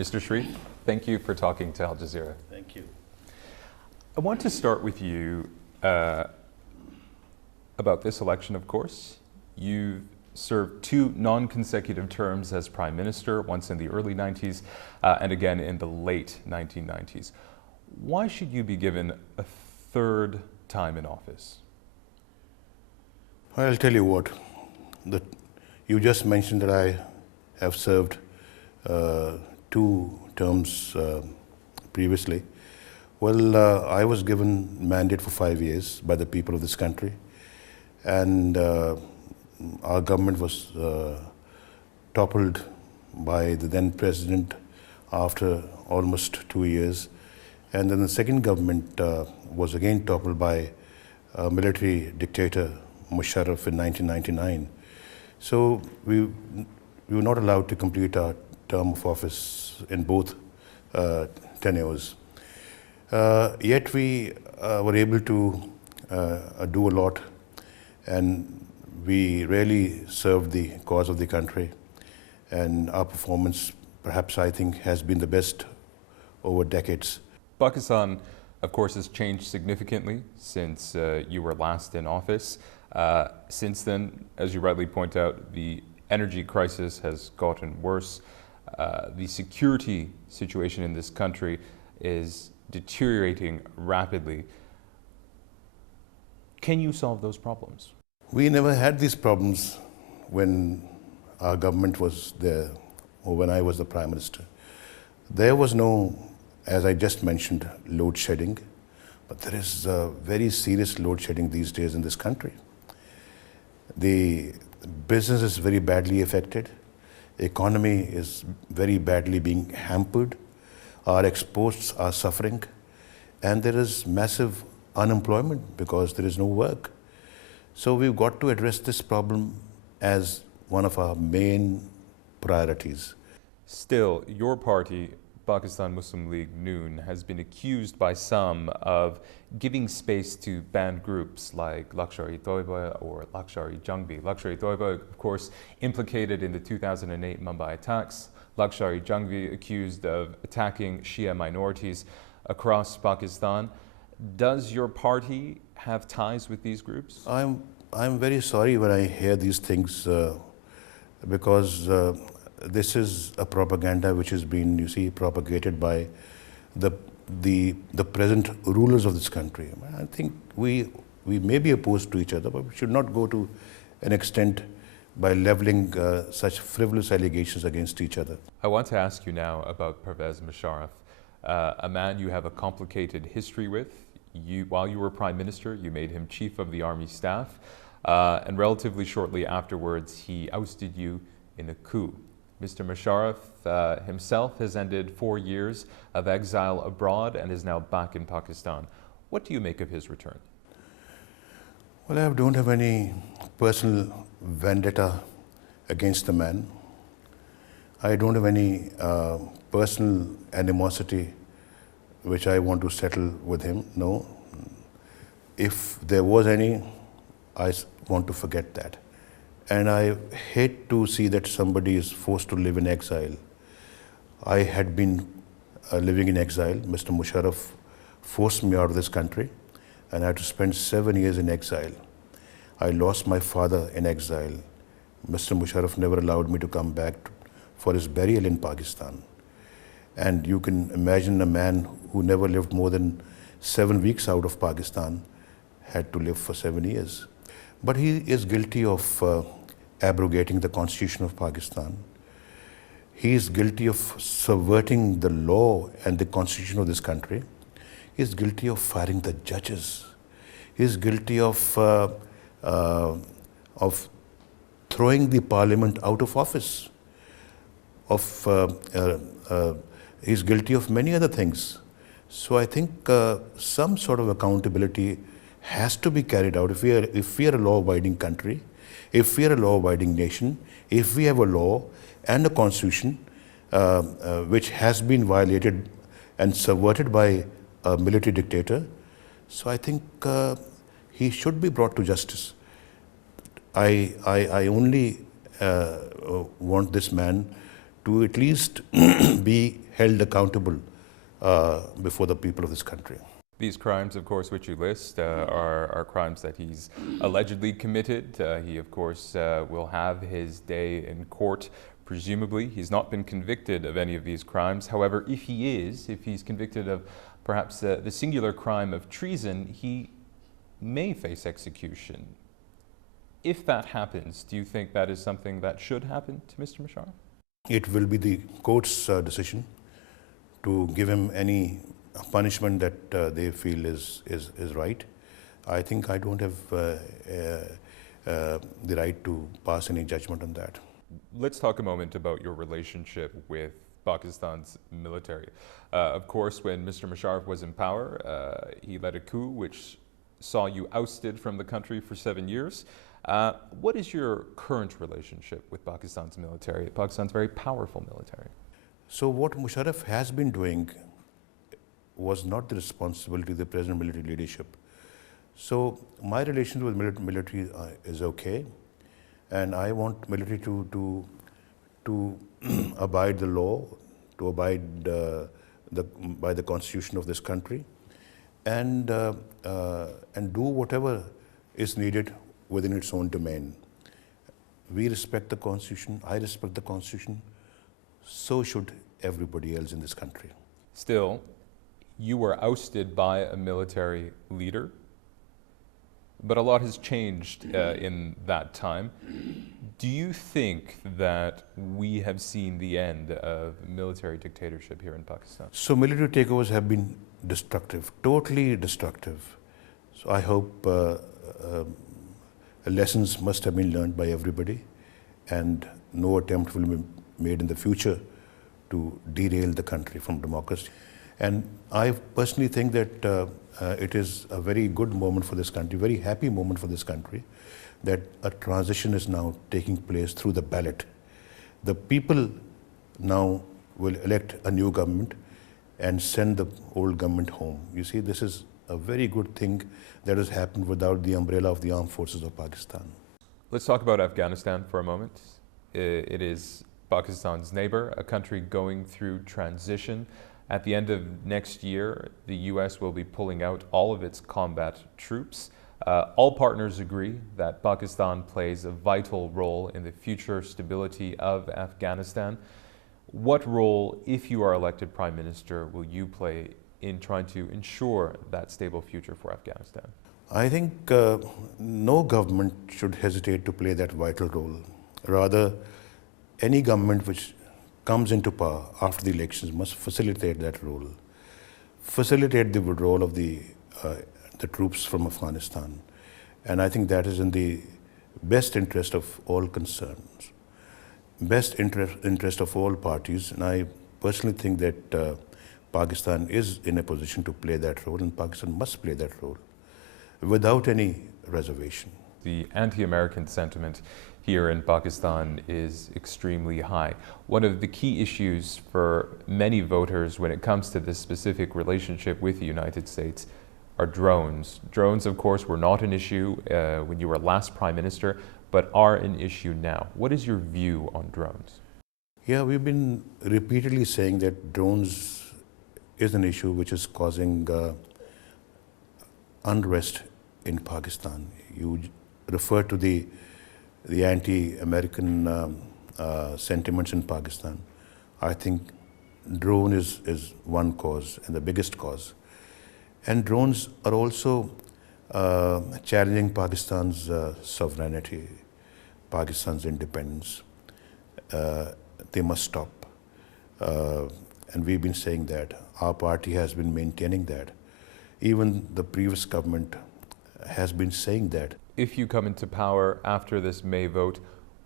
Mr. Sharif, thank you for talking to Al Jazeera. Thank you. I want to start with you about this election, of course. You served 2 non-consecutive terms as Prime Minister, once in the early 90s and again in the late 1990s. Why should you be given a 3rd time in office? I'll tell you what, you just mentioned that I have served 2 terms previously. Well, I was given mandate for 5 years by the people of this country, and our government was toppled by the then president after almost 2 years, and then the second government was again toppled by military dictator Musharraf in 1999. So we were not allowed to complete our term of office in both tenures. Yet we were able to do a lot, and we really served the cause of the country, and our performance, perhaps I think, has been the best over decades. Pakistan, of course, has changed significantly since you were last in office. Since then, as you rightly point out, the energy crisis has gotten worse. The security situation in this country is deteriorating rapidly. Can you solve those problems? We never had these problems when our government was there, or when I was the Prime Minister. There was no, as I just mentioned, load shedding, but there is very serious load shedding these days in this country. The business is very badly affected. Economy is very badly being hampered. Our exports are suffering, and there is massive unemployment because there is no work. So we've got to address this problem as one of our main priorities. Still, your party, Pakistan Muslim League Noon, has been accused by some of giving space to banned groups like Lashkar-e-Toiba or Lashkar-e-Jhangvi. Lashkar-e-Toiba, of course, implicated in the 2008 Mumbai attacks. Lashkar-e-Jhangvi accused of attacking Shia minorities across Pakistan. Does your party have ties with these groups? I'm very sorry when I hear these things because this is a propaganda which has been, you see, propagated by the present rulers of this country. I think we may be opposed to each other, but we should not go to an extent by leveling such frivolous allegations against each other. I want to ask you now about PervezMusharraf, a man you have a complicated history with. While you were Prime Minister, you made him Chief of the Army Staff, and relatively shortly afterwards, he ousted you in a coup. Mr. Musharraf himself has ended 4 years of exile abroad and is now back in Pakistan. What do you make of his return? Well, I don't have any personal vendetta against the man. I don't have any personal animosity which I want to settle with him, no. If there was any, I want to forget that. And I hate to see that somebody is forced to live in exile. I had been living in exile. Mr. Musharraf forced me out of this country, and I had to spend 7 years in exile. I lost my father in exile. Mr. Musharraf never allowed me to come back for his burial in Pakistan. And you can imagine a man who never lived more than 7 weeks out of Pakistan had to live for 7 years. But he is guilty of abrogating the Constitution of Pakistan. He is guilty of subverting the law and the Constitution of this country. He is guilty of firing the judges. He is guilty of throwing the parliament out of office. He is guilty of many other things. So I think some sort of accountability has to be carried out. If we are a law-abiding country, if we are a law-abiding nation, if we have a law and a constitution which has been violated and subverted by a military dictator, so I think he should be brought to justice. I only want this man to at least be held accountable before the people of this country. These crimes, of course, which you list, are crimes that he's allegedly committed. He, of course, will have his day in court, presumably. He's not been convicted of any of these crimes. However, if he's convicted of perhaps the singular crime of treason, he may face execution. If that happens, do you think that is something that should happen to Mr. Musharraf? It will be the court's decision to give him any punishment that they feel is right. I think I don't have the right to pass any judgment on that. Let's talk a moment about your relationship with Pakistan's military. Of course, when Mr. Musharraf was in power, he led a coup which saw you ousted from the country for 7 years. What is your current relationship with Pakistan's military, Pakistan's very powerful military? So what Musharraf has been doing was not the responsibility of the present military leadership. So my relationship with military is okay, and I want military to abide the law, to abide by the constitution of this country, and do whatever is needed within its own domain. We respect the constitution, I respect the constitution, so should everybody else in this country. Still, you were ousted by a military leader, but a lot has changed in that time. Do you think that we have seen the end of military dictatorship here in Pakistan? So military takeovers have been destructive, totally destructive. So I hope lessons must have been learned by everybody, and no attempt will be made in the future to derail the country from democracy. And I personally think that it is a very good moment for this country, very happy moment for this country, that a transition is now taking place through the ballot. The people now will elect a new government and send the old government home. You see, this is a very good thing that has happened without the umbrella of the armed forces of Pakistan. Let's talk about Afghanistan for a moment. It is Pakistan's neighbor, a country going through transition. At the end of next year, the US will be pulling out all of its combat troops. All partners agree that Pakistan plays a vital role in the future stability of Afghanistan. What role, if you are elected Prime Minister, will you play in trying to ensure that stable future for Afghanistan? I think no government should hesitate to play that vital role. Rather, any government which comes into power after the elections must facilitate that role, facilitate the withdrawal of the troops from Afghanistan. And I think that is in the best interest of all concerns, best interest of all parties. And I personally think that Pakistan is in a position to play that role, and Pakistan must play that role without any reservation. The anti-American sentiment here in Pakistan is extremely high. One of the key issues for many voters when it comes to this specific relationship with the United States are drones. Drones, of course, were not an issue when you were last Prime Minister, but are an issue now. What is your view on drones? Yeah, we've been repeatedly saying that drones is an issue which is causing unrest in Pakistan. You refer to the anti-American sentiments in Pakistan. I think drone is one cause and the biggest cause. And drones are also challenging Pakistan's sovereignty, Pakistan's independence. They must stop. And we've been saying that. Our party has been maintaining that. Even the previous government has been saying that. If you come into power after this May vote,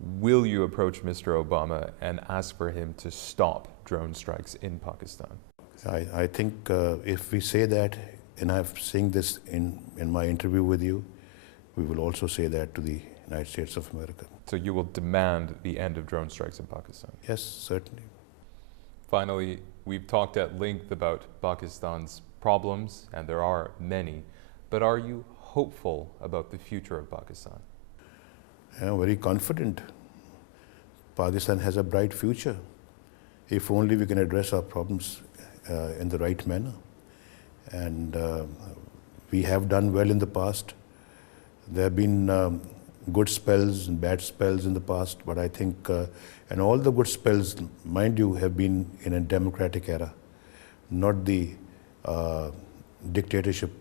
will you approach Mr. Obama and ask for him to stop drone strikes in Pakistan? I think if we say that, and I'm saying this in my interview with you, we will also say that to the United States of America. So you will demand the end of drone strikes in Pakistan? Yes, certainly. Finally, we've talked at length about Pakistan's problems, and there are many, but are you hopeful about the future of Pakistan? I'm very confident. Pakistan has a bright future. if only we can address our problems in the right manner. And we have done well in the past. There have been good spells and bad spells in the past, but I think, and all the good spells, mind you, have been in a democratic era, not the dictatorship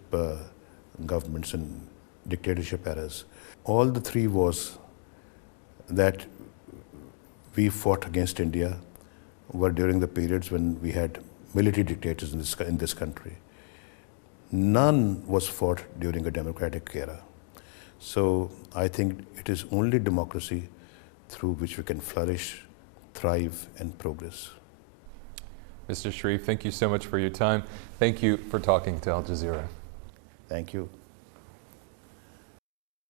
governments and dictatorship eras. All the three wars that we fought against India were during the periods when we had military dictators in this country. None was fought during a democratic era. So I think it is only democracy through which we can flourish, thrive, and progress. Mr. Sharif, thank you so much for your time. Thank you for talking to Al Jazeera. Thank you.